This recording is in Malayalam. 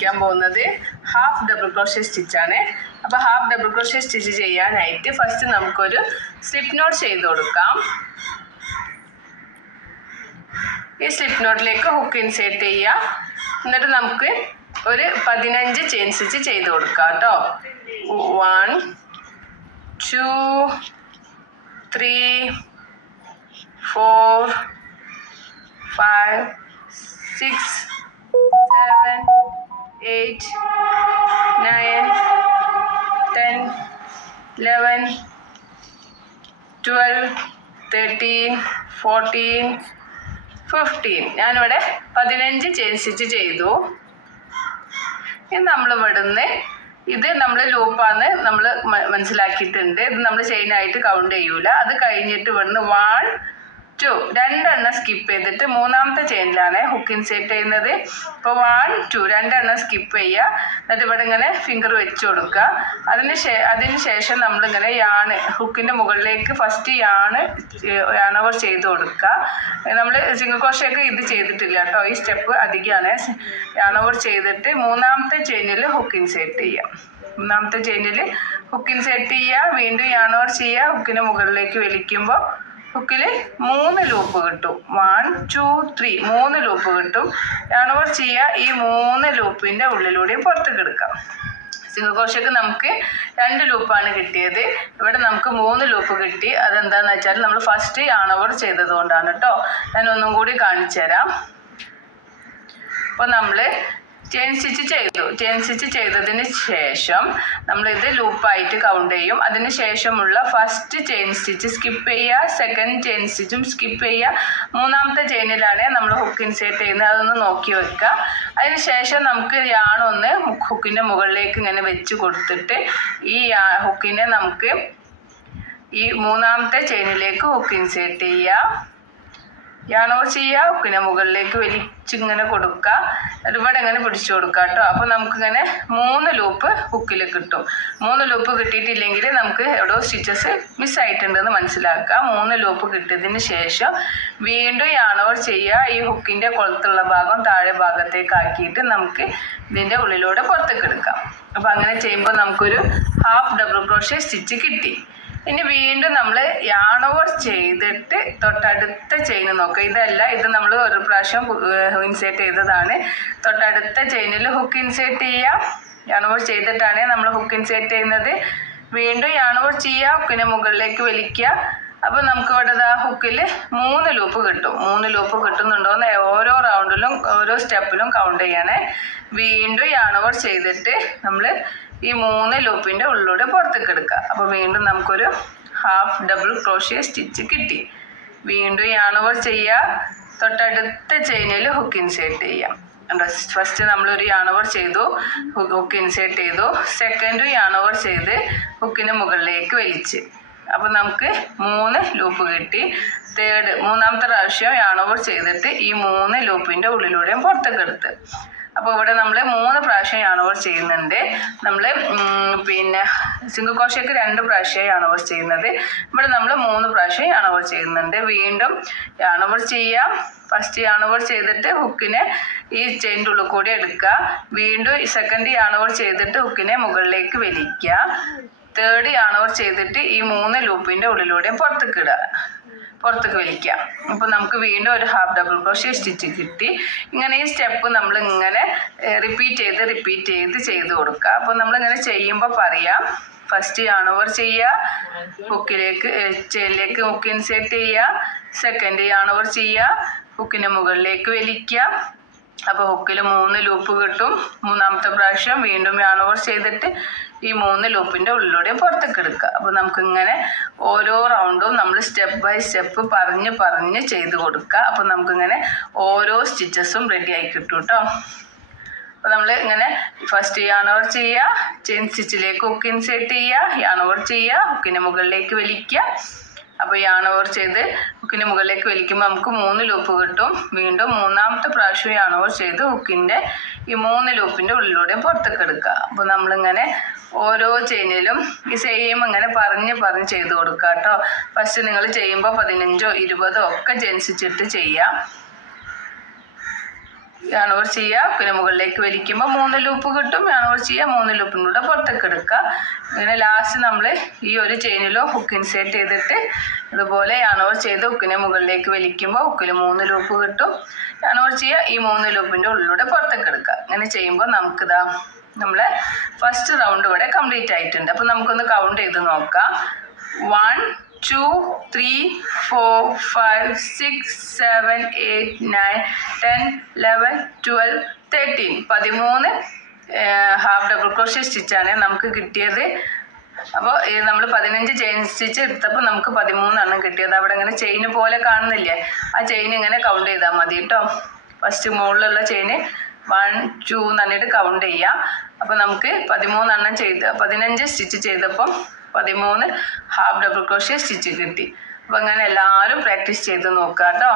ക്കാൻ പോകുന്നത് ഹാഫ് ഡബിൾ ക്രോഷേ സ്റ്റിച്ചാണ്. അപ്പോൾ ഹാഫ് ഡബിൾ ക്രോഷേ സ്റ്റിച്ച് ചെയ്യാനായിട്ട് ഫസ്റ്റ് നമുക്കൊരു സ്ലിപ്പ് നോട്ട് ചെയ്ത് കൊടുക്കാം. ഈ സ്ലിപ്പ് നോട്ടിലേക്ക് ഹുക്ക് ഇൻസേർട്ട് ചെയ്യാം. എന്നിട്ട് നമുക്ക് ഒരു 15 ചെയിൻ സ്റ്റിച്ച് ചെയ്ത് കൊടുക്കാം കേട്ടോ. 1 2 3 4 5 6 7 8 9 10 11 12 13 14 15. ഞാനിവിടെ 15 ചെയിൻ സ്റ്റിച്ച് ചെയ്തു. ഇനി നമ്മൾ ഇവിടുന്ന് ഇത് നമ്മൾ ലൂപ്പാന്ന് നമ്മൾ മനസ്സിലാക്കിയിട്ടുണ്ട്. ഇത് നമ്മൾ ചെയിനായിട്ട് കൗണ്ട് ചെയ്യൂല. അത് കഴിഞ്ഞിട്ട് ഇവിടുന്ന് 1 2 രണ്ടെണ്ണം സ്കിപ്പ് ചെയ്തിട്ട് മൂന്നാമത്തെ ചെയിനിലാണ് ഹുക്ക് ഇൻസേർട്ട് ചെയ്യുന്നത്. ഇപ്പോൾ 1 2 രണ്ടെണ്ണം സ്കിപ്പ് ചെയ്യുക. എന്നിട്ട് ഇവിടെ ഇങ്ങനെ ഫിംഗർ വെച്ച് കൊടുക്കുക. അതിന് ശേഷം നമ്മളിങ്ങനെ യാണ് ഹുക്കിൻ്റെ മുകളിലേക്ക് ഫസ്റ്റ് യാണോവർ ചെയ്ത് കൊടുക്കുക. നമ്മൾ സിംഗിൾ ക്രോഷേക്ക് ഇത് ചെയ്തിട്ടില്ല കേട്ടോ. ഈ സ്റ്റെപ്പ് അധികമാണ്. യാണോവർ ചെയ്തിട്ട് മൂന്നാമത്തെ ചെയിനിൽ ഹുക്ക് ഇൻസേർട്ട് ചെയ്യുക. മൂന്നാമത്തെ ചെയിനിൽ ഹുക്ക് ഇൻസേർട്ട് ചെയ്യുക. വീണ്ടും യാണോവർ ചെയ്യുക. ഹുക്കിന് മുകളിലേക്ക് വലിക്കുമ്പോൾ ഹുക്കിൽ 3 ലൂപ്പ് കിട്ടും. 1 2 3 3 ലൂപ്പ് കിട്ടും. യാണോവർ ചെയ്യുക. ഈ 3 ലൂപ്പിൻ്റെ ഉള്ളിലൂടെയും പുറത്തേക്ക് എടുക്കാം. സിംഗിൾ ക്രോഷേക്ക് നമുക്ക് 2 ലൂപ്പാണ് കിട്ടിയത്. ഇവിടെ നമുക്ക് 3 ലൂപ്പ് കിട്ടി. അതെന്താണെന്ന് വെച്ചാൽ നമ്മൾ ഫസ്റ്റ് യാണോവർ ചെയ്തത് കൊണ്ടാണ് കേട്ടോ. ഞാൻ ഒന്നും കൂടി കാണിച്ചു തരാം. അപ്പോൾ നമ്മൾ ചെയിൻ സ്റ്റിച്ച് ചെയ്തു. ചെയിൻ സ്റ്റിച്ച് ചെയ്തതിന് ശേഷം നമ്മളിത് ലൂപ്പായിട്ട് കൗണ്ട് ചെയ്യും. അതിന് ശേഷമുള്ള ഫസ്റ്റ് ചെയിൻ സ്റ്റിച്ച് സ്കിപ്പ് ചെയ്യുക. സെക്കൻഡ് ചെയിൻ സ്റ്റിച്ചും സ്കിപ്പ് ചെയ്യുക. മൂന്നാമത്തെ ചെയിനിലാണ് നമ്മൾ ഹുക്ക് ഇൻസേർട്ട് ചെയ്യുന്നത്. അതൊന്ന് നോക്കി വെക്കുക. അതിന് ശേഷം നമുക്ക് യാണൊന്ന് ഹുക്കിൻ്റെ മുകളിലേക്ക് ഇങ്ങനെ വെച്ച് കൊടുത്തിട്ട് ഈ ഹുക്കിനെ നമുക്ക് ഈ മൂന്നാമത്തെ ചെയിനിലേക്ക് ഹുക്ക് ഇൻസേർട്ട് ചെയ്യുക. യാണോവർ ചെയ്യുക. ഹുക്കിനെ മുകളിലേക്ക് വലിച്ചിങ്ങനെ കൊടുക്കുക. ഇവിടെ ഇങ്ങനെ പിടിച്ചു കൊടുക്കുക കേട്ടോ. അപ്പോൾ നമുക്കിങ്ങനെ 3 ലൂപ്പ് ഹുക്കിൽ കിട്ടും. 3 ലൂപ്പ് കിട്ടിയിട്ടില്ലെങ്കിൽ നമുക്ക് എവിടെയോ സ്റ്റിച്ചസ് മിസ്സായിട്ടുണ്ടെന്ന് മനസ്സിലാക്കുക. 3 ലൂപ്പ് കിട്ടിയതിന് ശേഷം വീണ്ടും യാണോവർ ചെയ്യുക. ഈ ഹുക്കിൻ്റെ കൊളുത്തുള്ള ഭാഗം താഴെ ഭാഗത്തേക്ക് ആക്കിയിട്ട് നമുക്ക് ഇതിൻ്റെ ഉള്ളിലൂടെ പുറത്തേക്ക് എടുക്കാം. അപ്പോൾ അങ്ങനെ ചെയ്യുമ്പോൾ നമുക്കൊരു ഹാഫ് ഡബിൾ ക്രോഷേ സ്റ്റിച്ച് കിട്ടി. ഇനി വീണ്ടും നമ്മൾ യാണോവർ ചെയ്തിട്ട് തൊട്ടടുത്ത ചെയിൻ നോക്കുക. ഇതല്ല, ഇത് നമ്മൾ ഒരു പ്രാവശ്യം ഇൻസേർട്ട് ചെയ്തതാണ്. തൊട്ടടുത്ത ചെയിനിൽ ഹുക്ക് ഇൻസേർട്ട് ചെയ്യുക. യാണോവർ ചെയ്തിട്ടാണ് നമ്മൾ ഹുക്ക് ഇൻസേർട്ട് ചെയ്യുന്നത്. വീണ്ടും യാണോവർ ചെയ്യുക. ഹുക്കിനെ മുകളിലേക്ക് വലിക്കുക. അപ്പോൾ നമുക്ക് ഇവിടെ ഹുക്കിൽ 3 ലൂപ്പ് കിട്ടും. 3 ലൂപ്പ് കിട്ടുന്നുണ്ടോയെന്ന് ഓരോ റൗണ്ടിലും ഓരോ സ്റ്റെപ്പിലും കൗണ്ട് ചെയ്യണേ. വീണ്ടും യാണോവർ ചെയ്തിട്ട് നമ്മൾ ഈ 3 ലൂപ്പിൻ്റെ ഉള്ളിലൂടെ പുറത്തേക്ക് എടുക്കുക. അപ്പോൾ വീണ്ടും നമുക്കൊരു ഹാഫ് ഡബിൾ ക്രോഷേ സ്റ്റിച്ച് കിട്ടി. വീണ്ടും യാണോവർ ചെയ്യുക. തൊട്ടടുത്ത ചെയിനിൽ ഹുക്ക് ഇൻസേർട്ട് ചെയ്യാം. ഫസ്റ്റ് നമ്മളൊരു യാണോവർ ചെയ്തു, ഹുക്ക് ഇൻസേർട്ട് ചെയ്തു. സെക്കൻഡ് യാണോവർ ചെയ്ത് ഹുക്കിന് മുകളിലേക്ക് വലിച്ച്. അപ്പോൾ നമുക്ക് 3 ലൂപ്പ് കിട്ടി. മൂന്നാമത്തെ പ്രാവശ്യം യാണോവർ ചെയ്തിട്ട് ഈ 3 ലൂപ്പിൻ്റെ ഉള്ളിലൂടെയും പുറത്തേക്ക് എടുത്ത്. അപ്പോൾ ഇവിടെ നമ്മൾ 3 പ്രാവശ്യം യാണോവർ ചെയ്യുന്നുണ്ട്. നമ്മൾ പിന്നെ സിംഗിൾ ക്രോഷേക്ക് 2 പ്രാവശ്യം യാണോവർ ചെയ്യുന്നത്. ഇവിടെ നമ്മൾ 3 പ്രാവശ്യം യാണോവർ ചെയ്യുന്നുണ്ട്. വീണ്ടും യാണോവർ ചെയ്യാം. ഫസ്റ്റ് യാണോവർ ചെയ്തിട്ട് ഹുക്കിനെ ഈ ചെയിൻ്റെ ഉള്ളിൽ കൂടി എടുക്കുക. വീണ്ടും സെക്കൻഡ് യാണോവർ ചെയ്തിട്ട് ഹുക്കിനെ മുകളിലേക്ക് വലിക്കുക. തേർഡ് യാണോവർ ചെയ്തിട്ട് ഈ 3 ലൂപ്പിൻ്റെ ഉള്ളിലൂടെയും പുറത്തേക്ക് വലിക്കാം. അപ്പോൾ നമുക്ക് വീണ്ടും ഒരു ഹാഫ് ഡബിൾ ക്രോഷേ സ്റ്റിച്ച് കിട്ടി. ഇങ്ങനെ ഈ സ്റ്റെപ്പ് നമ്മൾ ഇങ്ങനെ റിപ്പീറ്റ് ചെയ്ത് കൊടുക്കുക. അപ്പോൾ നമ്മളിങ്ങനെ ചെയ്യുമ്പോൾ പറയാം. ഫസ്റ്റ് യാണോവർ ചെയ്യുക. ചെയിനിലേക്ക് ഹുക്ക് ഇൻസേർട്ട് ചെയ്യുക. സെക്കൻഡ് യാണോവർ ചെയ്യുക. ഹുക്കിൻ്റെ മുകളിലേക്ക് വലിക്കുക. അപ്പോൾ ഹുക്കിൽ 3 ലൂപ്പ് കിട്ടും. മൂന്നാമത്തെ പ്രാവശ്യം വീണ്ടും യാണോവർ ചെയ്തിട്ട് ഈ 3 ലൂപ്പിൻ്റെ ഉള്ളിലൂടെ പുറത്തേക്ക് എടുക്കുക. അപ്പോൾ നമുക്കിങ്ങനെ ഓരോ റൗണ്ടും നമ്മൾ സ്റ്റെപ്പ് ബൈ സ്റ്റെപ്പ് പറഞ്ഞ് ചെയ്ത് കൊടുക്കുക. അപ്പോൾ നമുക്കിങ്ങനെ ഓരോ സ്റ്റിച്ചസും റെഡി ആയി കിട്ടും കേട്ടോ. അപ്പോൾ നമ്മൾ ഇങ്ങനെ ഫസ്റ്റ് യാണോവർ ചെയ്യുക. ചെയിൻ സ്റ്റിച്ചിലേക്ക് ഹുക്ക് ഇൻസേർട്ട് ചെയ്യുക. യാണോവർ ചെയ്യുക. ഹുക്കിൻ്റെ മുകളിലേക്ക് വലിക്കുക. അപ്പോൾ യാണോവർ ചെയ്ത് ഹുക്കിൻ്റെ മുകളിലേക്ക് വലിക്കുമ്പോൾ നമുക്ക് 3 ലൂപ്പ് കിട്ടും. വീണ്ടും മൂന്നാമത്തെ പ്രാവശ്യം യാണോവർ ചെയ്ത് ഹുക്കിൻ്റെ ഈ 3 ലൂപ്പിൻ്റെ ഉള്ളിലൂടെ പുറത്തേക്ക് എടുക്കുക. അപ്പോൾ നമ്മളിങ്ങനെ ഓരോ ചെയിനിലും ഈ സെയിം ഇങ്ങനെ പറഞ്ഞ് ചെയ്ത് കൊടുക്കുക കേട്ടോ. ഫസ്റ്റ് നിങ്ങൾ ചെയ്യുമ്പോൾ 15 20 ഒക്കെ ചെയിൻ സ്റ്റിച്ചിട്ട് ചെയ്യാം. യാൺ ഓവർ ചെയ്യുക, പിന്നെ മുകളിലേക്ക് വലിക്കുമ്പോൾ 3 ലൂപ്പ് കിട്ടും. യാൺ ഓവർ ചെയ്യുക, 3 ലൂപ്പിലൂടെ പുറത്തേക്ക് എടുക്കുക. ഇങ്ങനെ ലാസ്റ്റ് നമ്മൾ ഈ ഒരു ചെയിനിലും ഹുക്ക് ഇൻസേർട്ട് ചെയ്തിട്ട് ഇതുപോലെ യാൺ ഓവർ ചെയ്ത് ഹുക്കിനെ മുകളിലേക്ക് വലിക്കുമ്പോൾ ഹുക്കിൽ 3 ലൂപ്പ് കിട്ടും. യാൺ ഓവർ ചെയ്യുക, ഈ 3 ലൂപ്പിൻ്റെ ഉള്ളിലൂടെ പുറത്തേക്ക് എടുക്കുക. അങ്ങനെ ചെയ്യുമ്പോൾ നമുക്കിതാ നമ്മളെ ഫസ്റ്റ് റൗണ്ട് ഇവിടെ കംപ്ലീറ്റ് ആയിട്ടുണ്ട്. അപ്പം നമുക്കൊന്ന് കൗണ്ട് ചെയ്ത് നോക്കാം. 1 2 3 4 5 6 7 8 9 10 11 12 13 13 ഹാഫ് ഡബിൾ ക്രോഷ്യ സ്റ്റിച്ചാണ് നമുക്ക് കിട്ടിയത്. അപ്പോൾ നമ്മൾ 15 ചെയിൻ സ്റ്റിച്ച് എടുത്തപ്പോൾ നമുക്ക് 13 കിട്ടിയത്. അവിടെ ഇങ്ങനെ ചെയിൻ പോലെ കാണുന്നില്ലേ, ആ ചെയിൻ ഇങ്ങനെ കൗണ്ട് ചെയ്താൽ മതി കേട്ടോ. ഫസ്റ്റ് മുകളിലുള്ള ചെയിന് 1 2 എന്ന് പറഞ്ഞിട്ട് കൗണ്ട് ചെയ്യാം. അപ്പോൾ നമുക്ക് 15 സ്റ്റിച്ച് ചെയ്തപ്പം 13 ഹാഫ് ഡബിൾ ക്രോഷ്യ സ്റ്റിച്ച് കിട്ടി. അപ്പോൾ അങ്ങനെ എല്ലാവരും പ്രാക്ടീസ് ചെയ്ത് നോക്കുക കേട്ടോ.